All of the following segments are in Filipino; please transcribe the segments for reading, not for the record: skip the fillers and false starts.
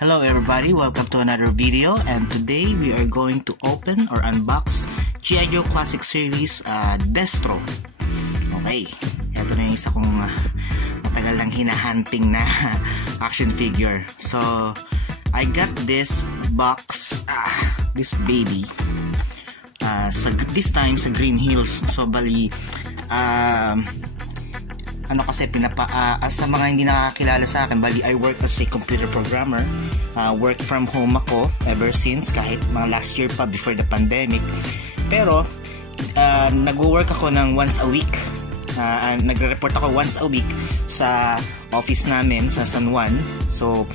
Hello everybody, welcome to another video, and today we are going to open or unbox G.I. Joe Classic Series Destro. Okay, ito na yung isa kong matagal lang hinahunting na action figure. So, I got this box, this baby, this time sa Green Hills. So, bali, kasi sa mga hindi nakakilala sa akin, bali I work as a computer programmer. Work from home ako ever since, kahit mga last year pa before the pandemic. Pero nagwo-work ako ng once a week. Nagre-report ako once a week sa office namin sa San Juan. So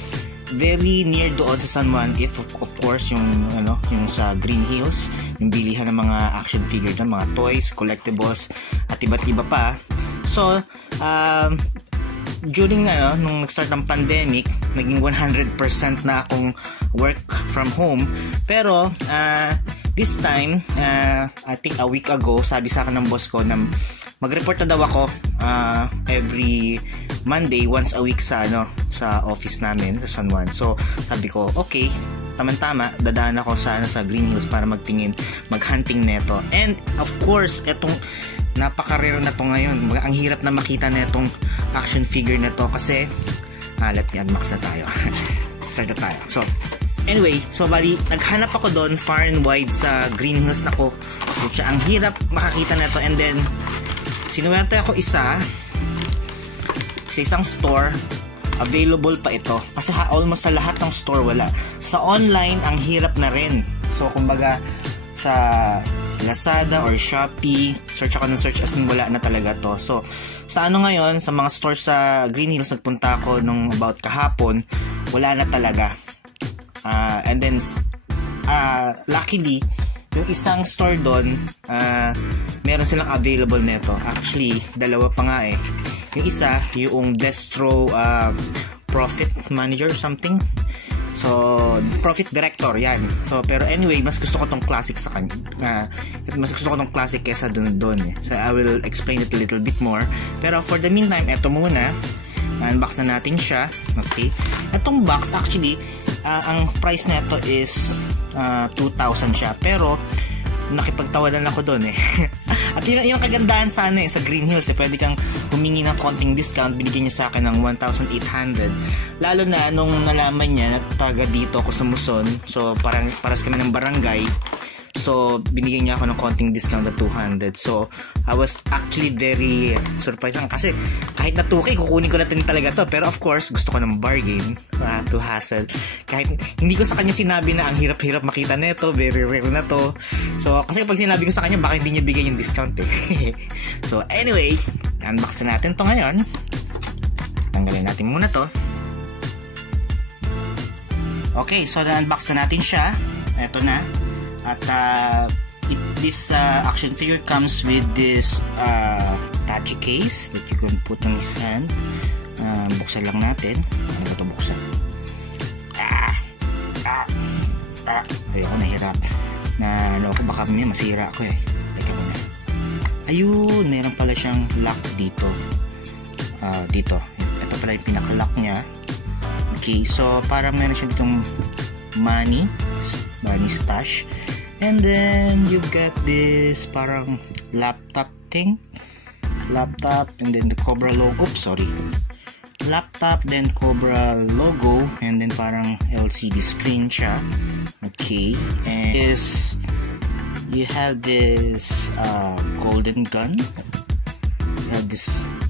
very near doon sa San Juan, if of course yung sa Green Hills, yung bilihan ng mga action figure na mga toys, collectibles at iba't iba pa. So during nung nag-start ng pandemic, naging 100% na akong work from home. Pero this time, I think a week ago, sabi sa akin ng boss ko na mag-report na daw ako every Monday, once a week sa office namin sa San Juan. So sabi ko, okay, tama-tama, dadaan ako sa Green Hills para mag-hunting neto. And of course, etong napaka-rare na to ngayon. Ang hirap na makita na itong action figure na to kasi let me unbox na tayo. Start na tayo. So anyway, bali naghanap ako doon far and wide sa Green Hills na ko. So ang hirap makakita na to, and then sinuwerte ako sa isang store. Available pa ito kasi almost sa lahat ng store wala. Sa online ang hirap na rin. So kumbaga sa Lazada or Shopee, search ako ng search, as in wala na talaga to. So sa ngayon, sa mga stores sa Green Hills, nagpunta ako nung about kahapon, wala na talaga. And then luckily, yung isang store doon, meron silang available neto. Actually, dalawa pa nga eh. Yung isa, yung Destro Profit Manager something. So, Profit Director, yan. So, pero anyway, mas gusto ko tong classic sa kanya. Mas gusto ko tong classic kesa doon eh. So, I will explain it a little bit more. Pero for the meantime, eto muna. Unbox na natin siya. Okay. Etong box, actually, ang price nito is 2,000 siya. Pero, nakipagtawanan ako doon eh. At yung kagandahan sana sa Green Hills pwede kang humingi ng konting discount. Binigyan niya sa akin ng 1,800. Lalo na nung nalaman niya na taga dito ako sa Muson, so paras kami ng barangay, so binigyan niya ako ng konting discount na 200. So I was actually very surprised kasi kahit na 2K kukunin ko na talaga to. Pero of course gusto ko ng bargain to hassle. Kahit hindi ko sa kanya sinabi na ang hirap-hirap makita nito, very rare na to. So kasi pag sinabi ko sa kanya, baka hindi niya bigay yung discount eh. So anyway, unbox na natin to ngayon. Tanggalin natin muna to. Okay, so na-unbox na natin siya. Ito na. At this action figure comes with this tachi case that you can put on his hand. Buksan lang natin. Ano ba ito buksan? Ayoko, nahirap. Baka masira ako eh. Teka muna. Ayun, meron pala siyang lock dito. Dito. Ito pala yung pinaka-lock niya. Okay, so parang meron siya ditong money stash. And then you've got this parang laptop thing. Laptop, and then the Cobra logo. Oops, sorry. Laptop, then Cobra logo, and then parang LCD screen siya. Okay, and you have this golden gun.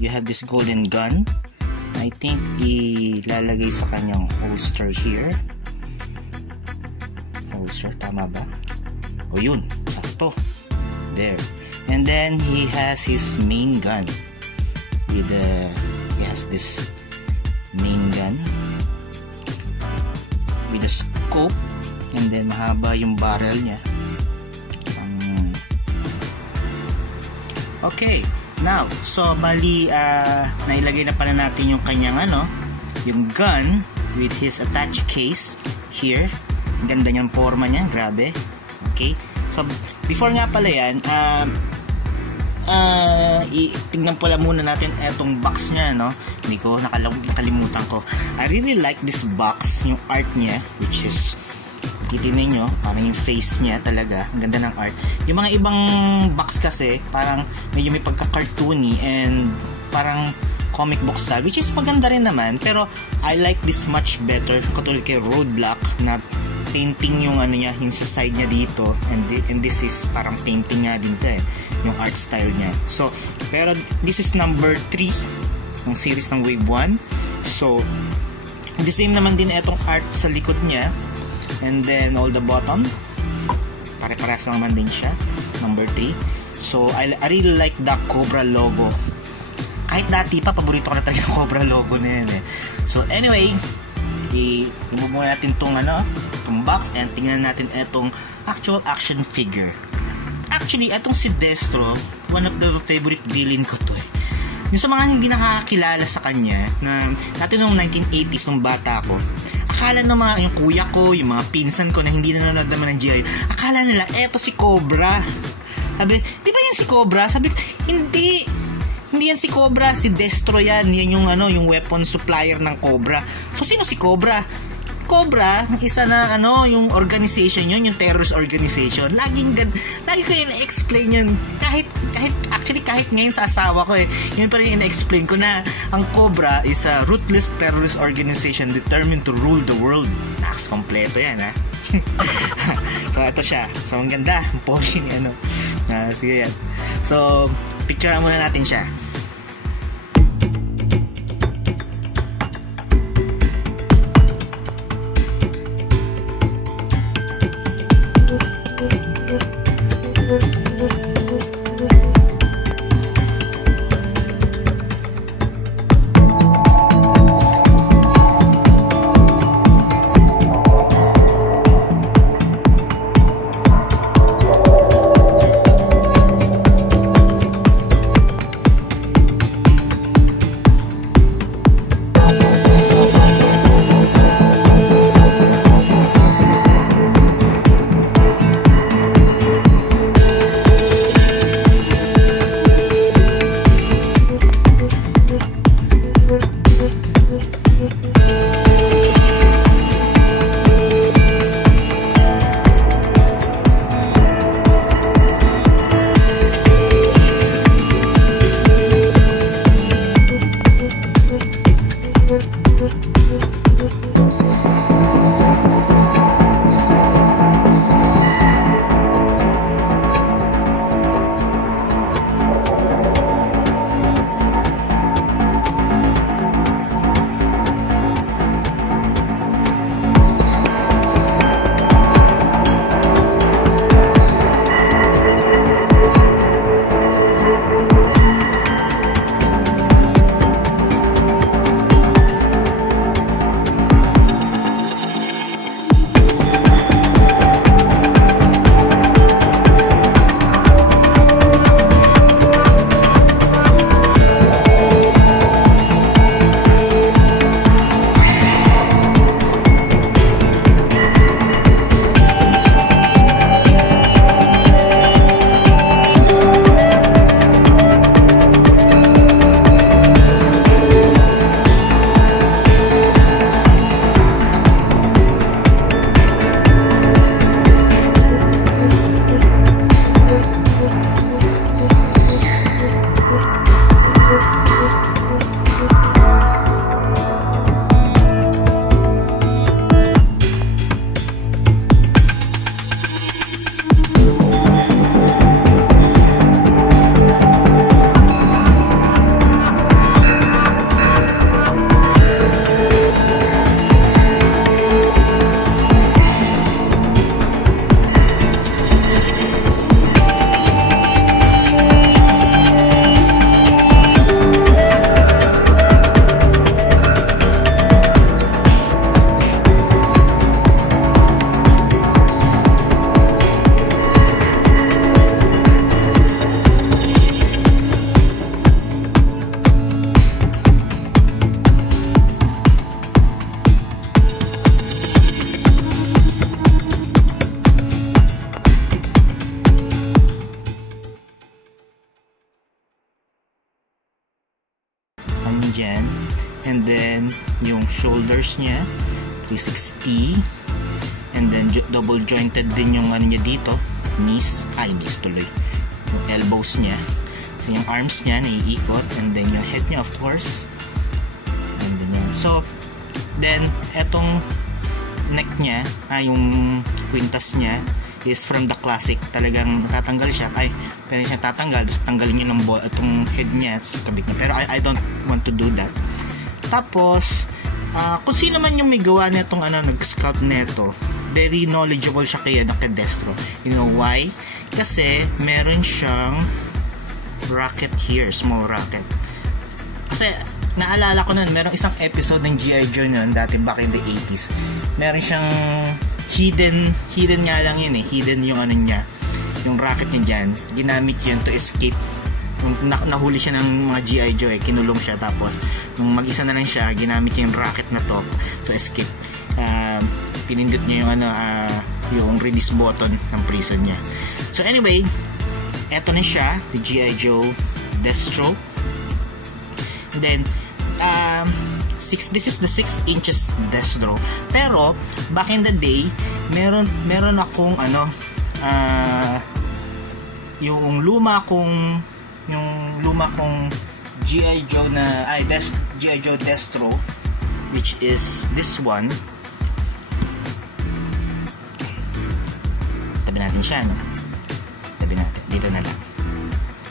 You have this golden gun. I think ilalagay sa kanyang holster here. Holster, tama ba? O yun, sakto. There. And then he has his main gun. He has this main gun with a scope, and then mahaba yung barrel niya. Okay. Now, so bali nailagay na pala natin yung kanyang yung gun with his attached case here. Ganda niyang forma niya, grabe. Okay. So before nga pala yan, tignan pala muna natin etong box niya, no? Hindi ko nakalimutan ko. I really like this box, yung art niya, which is titignan nyo, parang yung face niya talaga, ang ganda ng art. Yung mga ibang box kasi parang medyo may pagka-cartoony and parang comic book style, which is maganda rin naman, pero I like this much better katulad kay Roadblock na painting yung ano niya, yung sa side niya dito, and this is parang painting nga din to yung art style niya. So, pero this is number 3 ng series ng Wave 1. So, the same naman din etong art sa likod niya. And then all the bottom, pare-parehas naman din siya, number 3. So I really like the Cobra logo. Kahit dati pa, paborito ko na talaga yung Cobra logo na yan So anyway, i-remove muna natin itong box and tingnan natin itong actual action figure. Actually, itong si Destro, one of the favorite villain ko to Yung sa mga hindi nakakilala sa kanya, na dati noong 1980s nung bata ko, akala ng mga yung kuya ko, yung mga pinsan ko na hindi nanonood naman ng GI, akala nila eto si Cobra. Sabi, di ba yan si Cobra? Sabi, hindi yan si Cobra, si Destro yan. Yan yung yung weapon supplier ng Cobra. So sino si Cobra? Cobra, isa na yung organization yun, yung terrorist organization. Lagi ko yun na-explain yun. Kahit ngayon sa asawa ko yun pa rin ina-explain ko na ang Cobra is a ruthless terrorist organization determined to rule the world. Naks, kompleto yan So ito siya. So ang ganda, ang pogi ni sige yan. So picturean muna natin siya. yung shoulders niya, 360. And then double jointed din yung ano niya dito, knees tuloy. Yung elbows niya. So yung arms niya naiikot, and then yung head niya of course. And then yan. So then etong neck niya, yung quintas niya is from the classic. Talagang tatanggal siya. Pwede siya tatanggal. Tapos tanggalin niyo ng itong head niya. Kabit niya. Pero I don't want to do that. Tapos, kung sino man yung may gawa na itong nag-sculpt neto, very knowledgeable siya kay Destro. You know why? Kasi meron siyang rocket here. Small rocket. Kasi, naalala ko nun, merong isang episode ng G.I. Joe nun, dati back in the 80s. Meron siyang hidden nga lang yun hidden yung niya, yung rocket niya dyan, ginamit yun to escape. Nahuli siya ng mga G.I. Joe kinulong siya, tapos nung mag-isa na lang siya, ginamit niya yung rocket na to escape. Pinindot niya yung yung release button ng prison niya. So anyway, eto na siya, the G.I. Joe Destro. And then this is the 6 inches Destro. Pero back in the day, meron akong yung luma kong G.I. Joe G.I. Joe Destro, which is this one. Tabi natin siya, no? Tabi natin, dito na lang.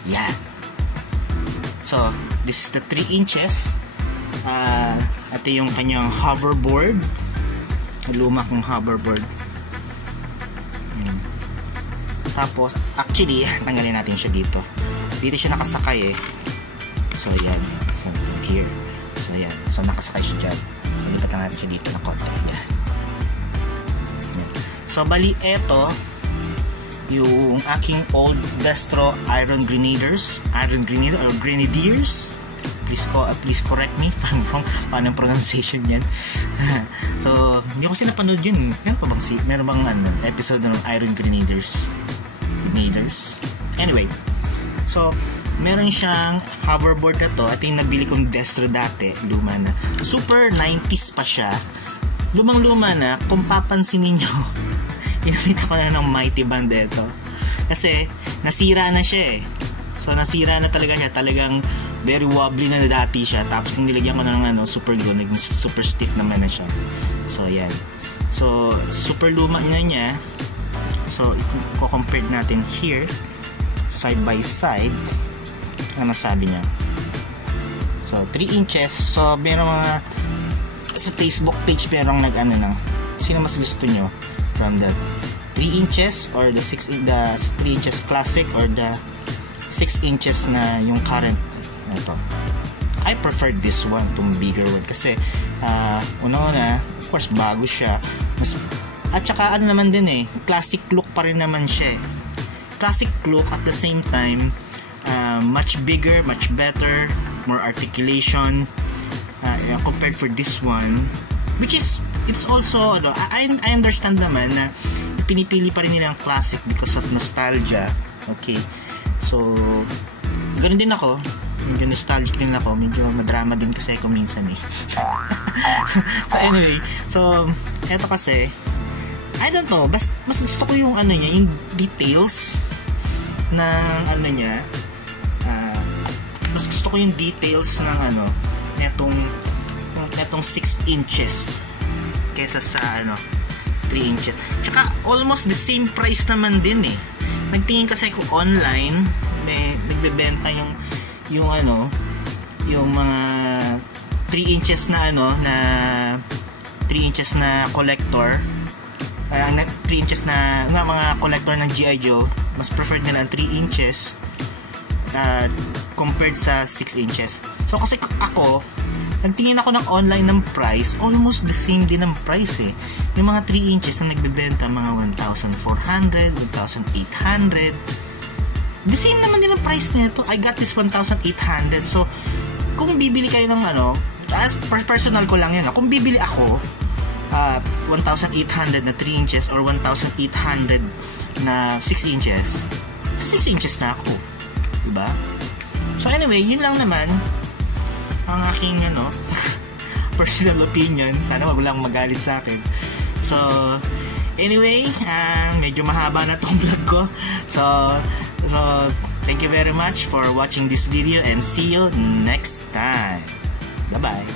Yan. So this is the 3 inches. Ito yung kanyang hoverboard, luma kong hoverboard. Tapos actually tanggalin natin siya dito siya nakasakay so yan, so here, so yan, so nakasakay siya dyan, so lipat lang natin siya dito na konti. Yan. So bali eto yung aking old Destro Iron Grenadiers or Grenadiers. Please correct me if I'm wrong. Paano ang pronunciation yan? So, hindi ko sila panood yun. Meron bang episode ng Iron Grenadiers? Anyway, so, meron siyang hoverboard na to. Ito yung nabili kong Destro dati. Luma na. Super 90s pa siya. Lumang-luma na. Kung papansinin nyo, inamita ko na ng Mighty Band ito. Kasi, nasira na siya So, nasira na talaga siya. Talagang very wobbly na dati siya. Tapos nilagyan ko na ng super glue, naging super stiff naman na siya. So ayan. So super luma na niya. So i-compare natin here side by side. Ano masabi niya? So 3 inches. So meron mga sa Facebook page merong nag-ano sino mas gusto nyo from the 3 inches or the 3 inches classic or the 6 inches na yung current. Ito. I prefer this one, itong bigger one, kasi una-una, of course bago siya, at saka naman din classic look pa rin naman siya classic look, at the same time much bigger, much better, more articulation compared for this one, which is it's also I understand naman na pinipili pa rin nila ang classic because of nostalgia. Okay, so ganoon din ako, medyo nostalgic din ako, medyo madrama din kasi ako minsan so anyway, so eto kasi I don't know, mas gusto ko yung niya, yung details ng niya, mas gusto ko yung details ng etong 6 inches kesa sa 3 inches. Tsaka almost the same price naman din nagtingin kasi ko online, nagbebenta yung mga 3 inches na na 3 inches na collector, 3 inches na mga collector ng G.I. Joe, mas preferred nila ang 3 inches compared sa 6 inches. So kasi ako nagtingin ako ng online ng price, almost the same din ang price yung mga 3 inches na nagbebenta mga 1,400, 1,800, the same naman din ang price nito. I got this 1,800. So kung bibili kayo ng as personal ko lang yun, kung bibili ako 1,800 na 3 inches or 1,800 na 6 inches, 6 inches na ako, diba? So anyway, yun lang naman ang aking personal opinion. Sana wag lang magalit sa akin. So, anyway, medyo mahaba na tong vlog ko. So, thank you very much for watching this video and see you next time. Bye-bye.